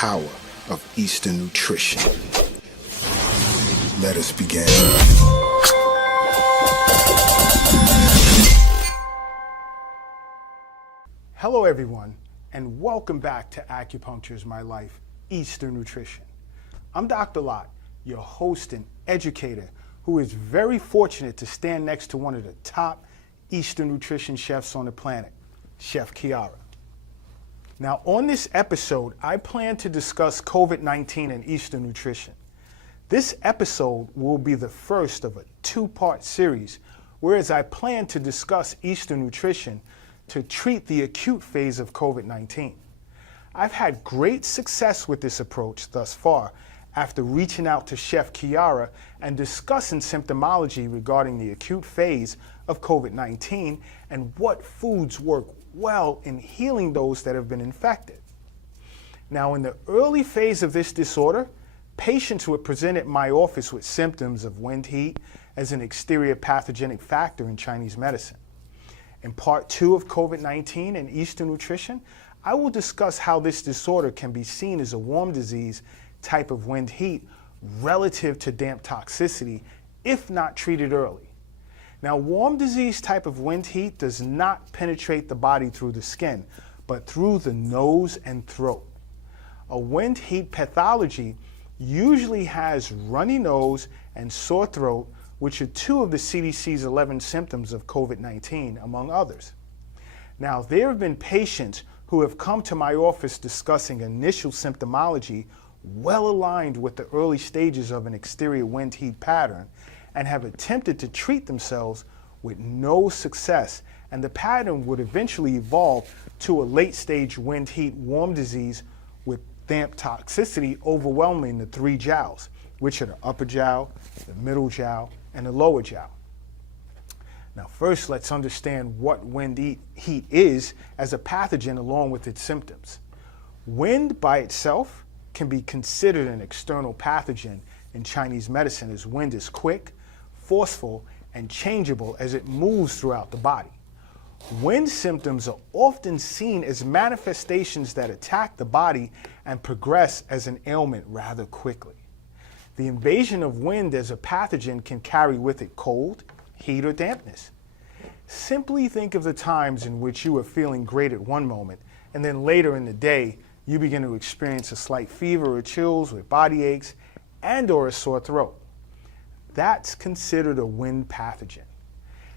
power of Eastern nutrition. Let us begin. Hello everyone, and welcome back to Acupuncture's My Life, Eastern Nutrition. I'm Dr. Lott, your host and educator, who is very fortunate to stand next to one of the top Eastern nutrition chefs on the planet, Chef Kiara. Now on this episode, I plan to discuss COVID-19 and Eastern nutrition. This episode will be the first of a two-part series, whereas I plan to discuss Eastern nutrition to treat the acute phase of COVID-19. I've had great success with this approach thus far after reaching out to Chef Kiara and discussing symptomology regarding the acute phase of COVID-19 and what foods work well in healing those that have been infected. Now, in the early phase of this disorder, patients were presented at my office with symptoms of wind heat as an exterior pathogenic factor in Chinese medicine. In part 2 of COVID-19 and Eastern nutrition, I will discuss how this disorder can be seen as a warm disease type of wind heat relative to damp toxicity if not treated early. Now, warm disease type of wind heat does not penetrate the body through the skin, but through the nose and throat. A wind heat pathology usually has runny nose and sore throat, which are two of the CDC's 11 symptoms of COVID-19, among others. Now, there have been patients who have come to my office discussing initial symptomology well aligned with the early stages of an exterior wind heat pattern and have attempted to treat themselves with no success, and the pattern would eventually evolve to a late stage wind heat warm disease with damp toxicity overwhelming the three jowls, which are the upper jowl, the middle jowl, and the lower jowl. Now first, let's understand what wind heat is as a pathogen along with its symptoms. Wind by itself can be considered an external pathogen in Chinese medicine, as wind is quick, forceful, and changeable as it moves throughout the body. Wind symptoms are often seen as manifestations that attack the body and progress as an ailment rather quickly. The invasion of wind as a pathogen can carry with it cold, heat, or dampness. Simply think of the times in which you are feeling great at one moment, and then later in the day, you begin to experience a slight fever or chills with body aches and or a sore throat. That's considered a wind pathogen.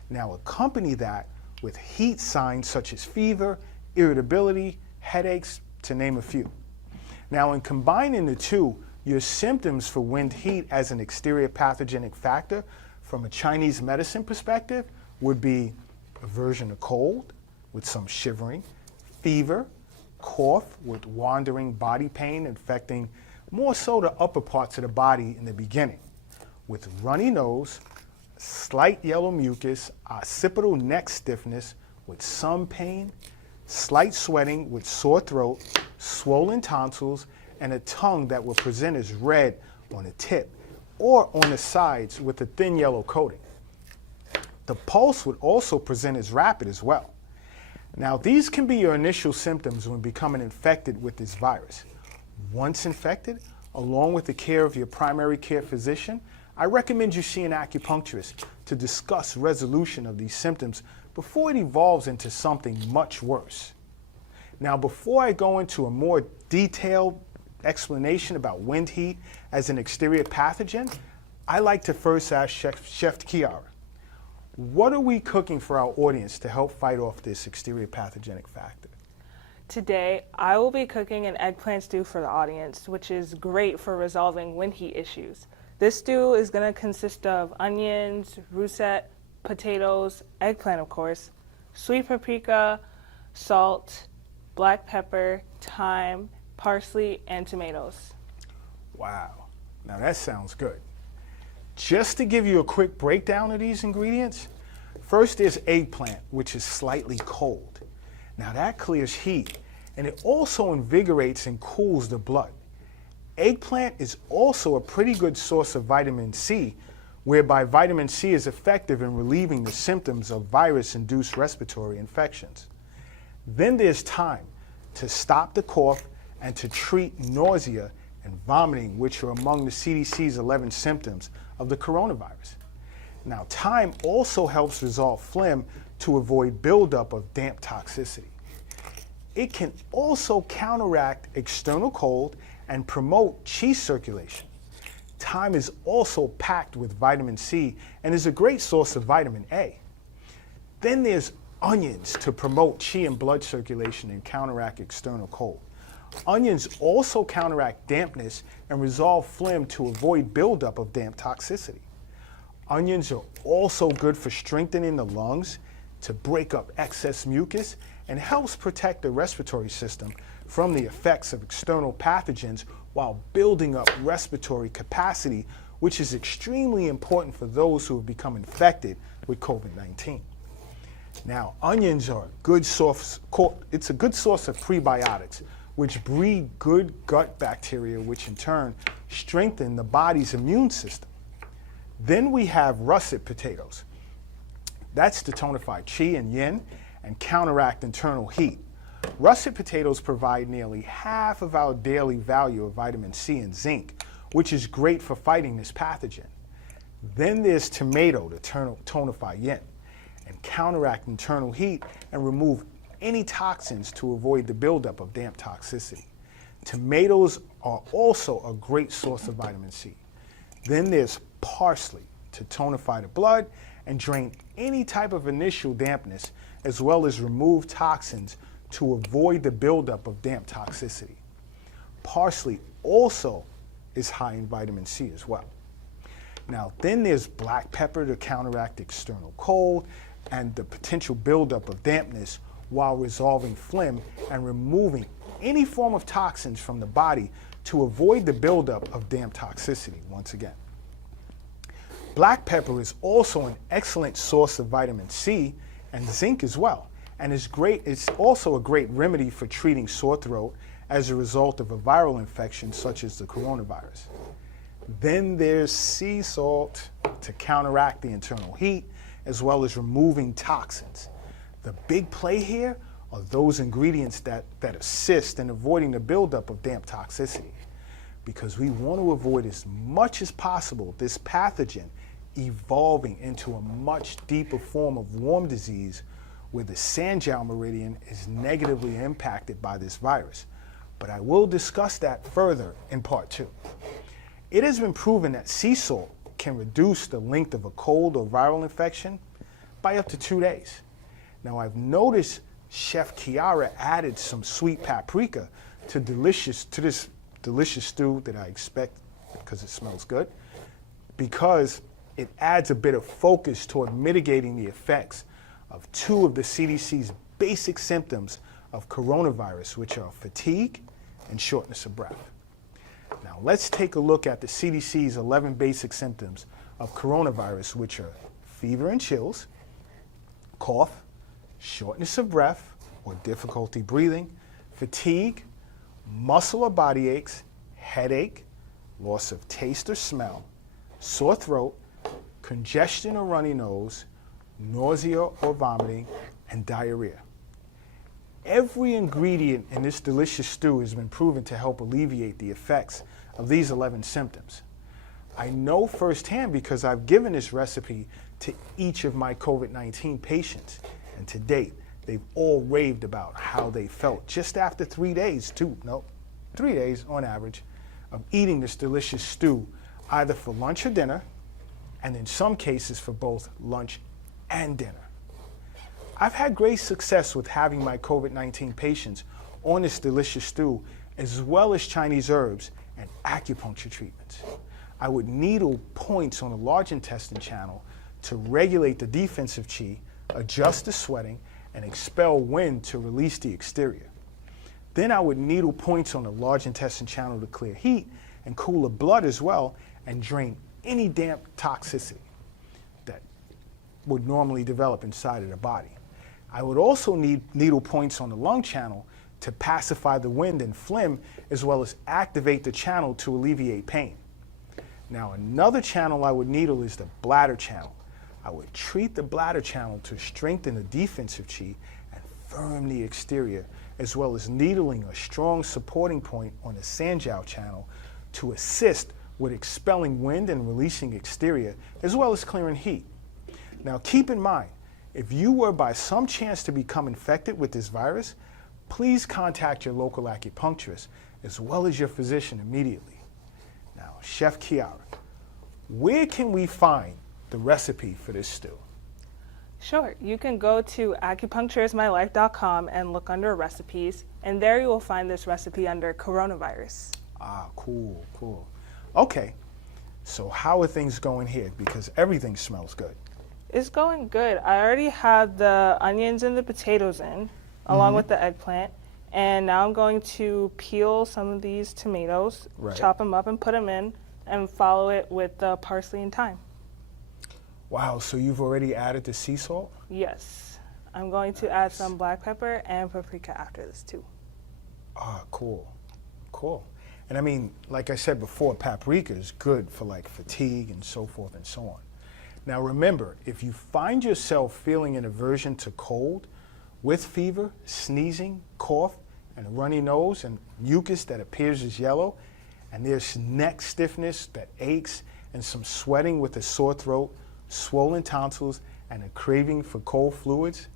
Now accompany that with heat signs such as fever, irritability, headaches, to name a few. Now in combining the two, your symptoms for wind heat as an exterior pathogenic factor from a Chinese medicine perspective would be aversion to cold with some shivering, fever, cough with wandering body pain affecting more so the upper parts of the body in the beginning, with runny nose, slight yellow mucus, occipital neck stiffness with some pain, slight sweating with sore throat, swollen tonsils, and a tongue that will present as red on the tip or on the sides with a thin yellow coating. The pulse would also present as rapid as well. Now, these can be your initial symptoms when becoming infected with this virus. Once infected, along with the care of your primary care physician, I recommend you see an acupuncturist to discuss resolution of these symptoms before it evolves into something much worse. Now, before I go into a more detailed explanation about wind heat as an exterior pathogen, I like to first ask Chef Kiara, what are we cooking for our audience to help fight off this exterior pathogenic factor? Today, I will be cooking an eggplant stew for the audience, which is great for resolving wind heat issues. This stew is going to consist of onions, russet, potatoes, eggplant of course, sweet paprika, salt, black pepper, thyme, parsley, and tomatoes. Wow, now that sounds good. Just to give you a quick breakdown of these ingredients, first there's eggplant, which is slightly cold. Now that clears heat, and it also invigorates and cools the blood. Eggplant is also a pretty good source of vitamin C, whereby vitamin C is effective in relieving the symptoms of virus-induced respiratory infections. Then there's thyme to stop the cough and to treat nausea and vomiting, which are among the CDC's 11 symptoms of the coronavirus. Now, thyme also helps resolve phlegm to avoid buildup of damp toxicity. It can also counteract external cold and promote qi circulation. Thyme is also packed with vitamin C and is a great source of vitamin A. Then there's onions to promote qi and blood circulation and counteract external cold. Onions also counteract dampness and resolve phlegm to avoid buildup of damp toxicity. Onions are also good for strengthening the lungs, to break up excess mucus, and helps protect the respiratory system from the effects of external pathogens while building up respiratory capacity, which is extremely important for those who have become infected with COVID-19. Now, onions are a good source, it's a good source of prebiotics, which breed good gut bacteria, which in turn strengthen the body's immune system. Then we have russet potatoes. That's to tonify qi and yin and counteract internal heat. Russet potatoes provide nearly half of our daily value of vitamin C and zinc, which is great for fighting this pathogen. Then there's tomato to tonify yin and counteract internal heat and remove any toxins to avoid the buildup of damp toxicity. Tomatoes are also a great source of vitamin C. Then there's parsley to tonify the blood and drain any type of initial dampness, as well as remove toxins to avoid the buildup of damp toxicity. Parsley also is high in vitamin C as well. Now, then there's black pepper to counteract external cold and the potential buildup of dampness while resolving phlegm and removing any form of toxins from the body to avoid the buildup of damp toxicity once again. Black pepper is also an excellent source of vitamin C and zinc as well, and it's also a great remedy for treating sore throat as a result of a viral infection such as the coronavirus. Then there's sea salt to counteract the internal heat as well as removing toxins. The big play here are those ingredients that assist in avoiding the buildup of damp toxicity, because we want to avoid as much as possible this pathogen evolving into a much deeper form of warm disease where the Sanjiao meridian is negatively impacted by this virus. But I will discuss that further in part 2. It has been proven that sea salt can reduce the length of a cold or viral infection by up to 2 days. Now, I've noticed Chef Kiara added some sweet paprika to this delicious stew that I expect because it smells good, because it adds a bit of focus toward mitigating the effects of 2 of the CDC's basic symptoms of coronavirus, which are fatigue and shortness of breath. Now, let's take a look at the CDC's 11 basic symptoms of coronavirus, which are fever and chills, cough, shortness of breath or difficulty breathing, fatigue, muscle or body aches, headache, loss of taste or smell, sore throat, congestion or runny nose, nausea or vomiting, and diarrhea. Every ingredient in this delicious stew has been proven to help alleviate the effects of these 11 symptoms. I know firsthand because I've given this recipe to each of my COVID-19 patients, and to date, they've all raved about how they felt just after 3 days, 3 days on average, of eating this delicious stew, either for lunch or dinner, and in some cases for both lunch and dinner. I've had great success with having my COVID-19 patients on this delicious stew, as well as Chinese herbs and acupuncture treatments. I would needle points on the large intestine channel to regulate the defensive qi, adjust the sweating, and expel wind to release the exterior. Then I would needle points on the large intestine channel to clear heat and cool the blood as well, and drain any damp toxicity that would normally develop inside of the body. I would also need needle points on the lung channel to pacify the wind and phlegm, as well as activate the channel to alleviate pain. Now, another channel I would needle is the bladder channel. I would treat the bladder channel to strengthen the defensive qi and firm the exterior, as well as needling a strong supporting point on the Sanjiao channel to assist with expelling wind and releasing exterior, as well as clearing heat. Now keep in mind, if you were by some chance to become infected with this virus, please contact your local acupuncturist as well as your physician immediately. Now, Chef Kiara, where can we find the recipe for this stew? Sure, you can go to acupunctureismylife.com and look under recipes, and there you will find this recipe under coronavirus. Ah, cool, cool. Okay, so how are things going here? Because everything smells good. It's going good. I already have the onions and the potatoes in, along with the eggplant, and now I'm going to peel some of these tomatoes, Right. chop them up and put them in, and follow it with the parsley and thyme. Wow, so you've already added the sea salt? Yes, I'm going to add some black pepper and paprika after this too. Ah, cool, cool. And I mean, like I said before, paprika is good for like fatigue and so forth and so on. Now remember, if you find yourself feeling an aversion to cold, with fever, sneezing, cough, and a runny nose and mucus that appears as yellow, and there's neck stiffness that aches, and some sweating with a sore throat, swollen tonsils, and a craving for cold fluids,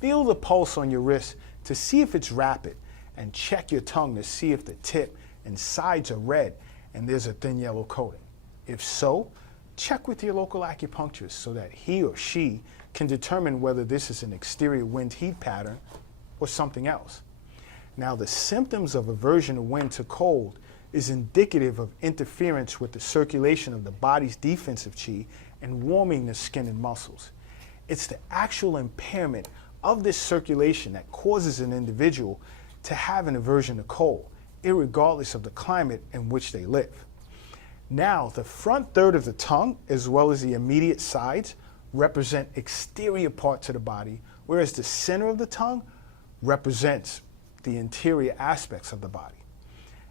feel the pulse on your wrist to see if it's rapid, and check your tongue to see if the tip and sides are red and there's a thin yellow coating. If so, check with your local acupuncturist so that he or she can determine whether this is an exterior wind heat pattern or something else. Now, the symptoms of aversion to wind to cold is indicative of interference with the circulation of the body's defensive chi and warming the skin and muscles. It's the actual impairment of this circulation that causes an individual to have an aversion to cold, irregardless of the climate in which they live. Now, the front third of the tongue, as well as the immediate sides, represent exterior parts of the body, whereas the center of the tongue represents the interior aspects of the body.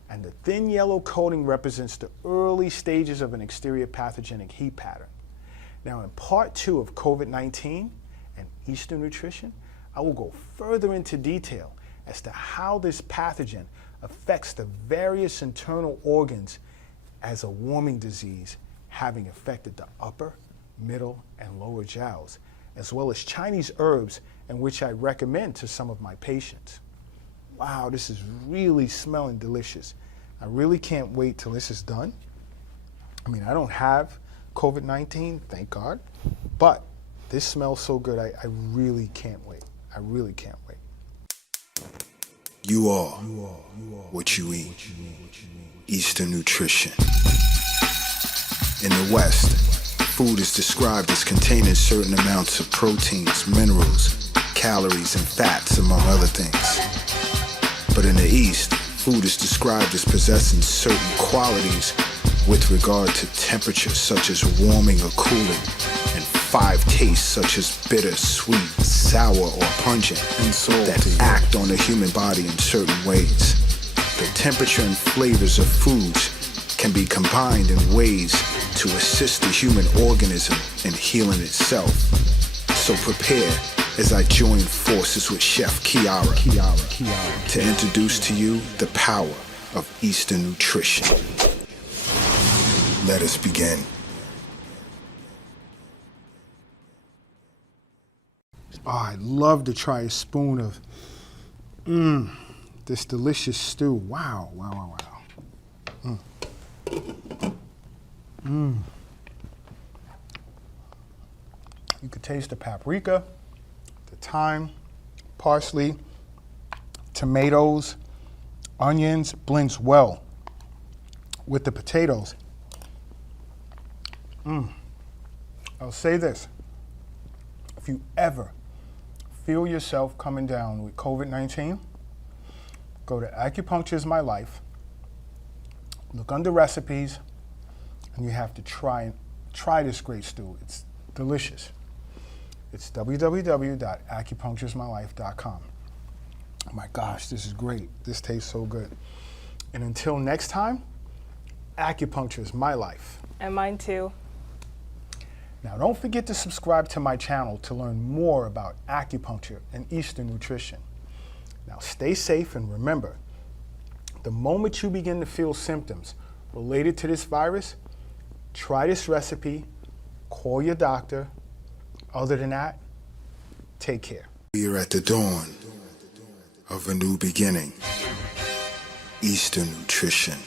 And the thin yellow coating represents the early stages of an exterior pathogenic heat pattern. Now, in part 2 of COVID-19 and Eastern nutrition, I will go further into detail as to how this pathogen affects the various internal organs as a warming disease, having affected the upper, middle, and lower jowls, as well as Chinese herbs, in which I recommend to some of my patients. Wow, this is really smelling delicious. I really can't wait till this is done. I mean, I don't have COVID-19, thank God, but this smells so good, I really can't wait. I really can't wait. You are what you eat. Eastern nutrition. In the West, food is described as containing certain amounts of proteins, minerals, calories, and fats, among other things. But in the East, food is described as possessing certain qualities with regard to temperature, such as warming or cooling, and 5 tastes such as bitter, sweet, sour, or pungent, and salty, that act on the human body in certain ways. The temperature and flavors of foods can be combined in ways to assist the human organism in healing itself. So prepare as I join forces with Chef Kiara to introduce to you the power of Eastern nutrition. Let us begin. Oh, I'd love to try a spoon of this delicious stew. Wow, wow, wow, wow. You could taste the paprika, the thyme, parsley, tomatoes, onions, blends well with the potatoes. I'll say this. If you ever feel yourself coming down with COVID-19, go to Acupuncture is My Life, look under recipes, and you have to try this great stew. It's delicious. It's www.acupunctureismylife.com. Oh my gosh, this is great. This tastes so good. And until next time, acupuncture is my life. And mine too. Now, don't forget to subscribe to my channel to learn more about acupuncture and Eastern nutrition. Now stay safe, and remember, the moment you begin to feel symptoms related to this virus, try this recipe, call your doctor. Other than that, take care. We are at the dawn of a new beginning. Eastern Nutrition.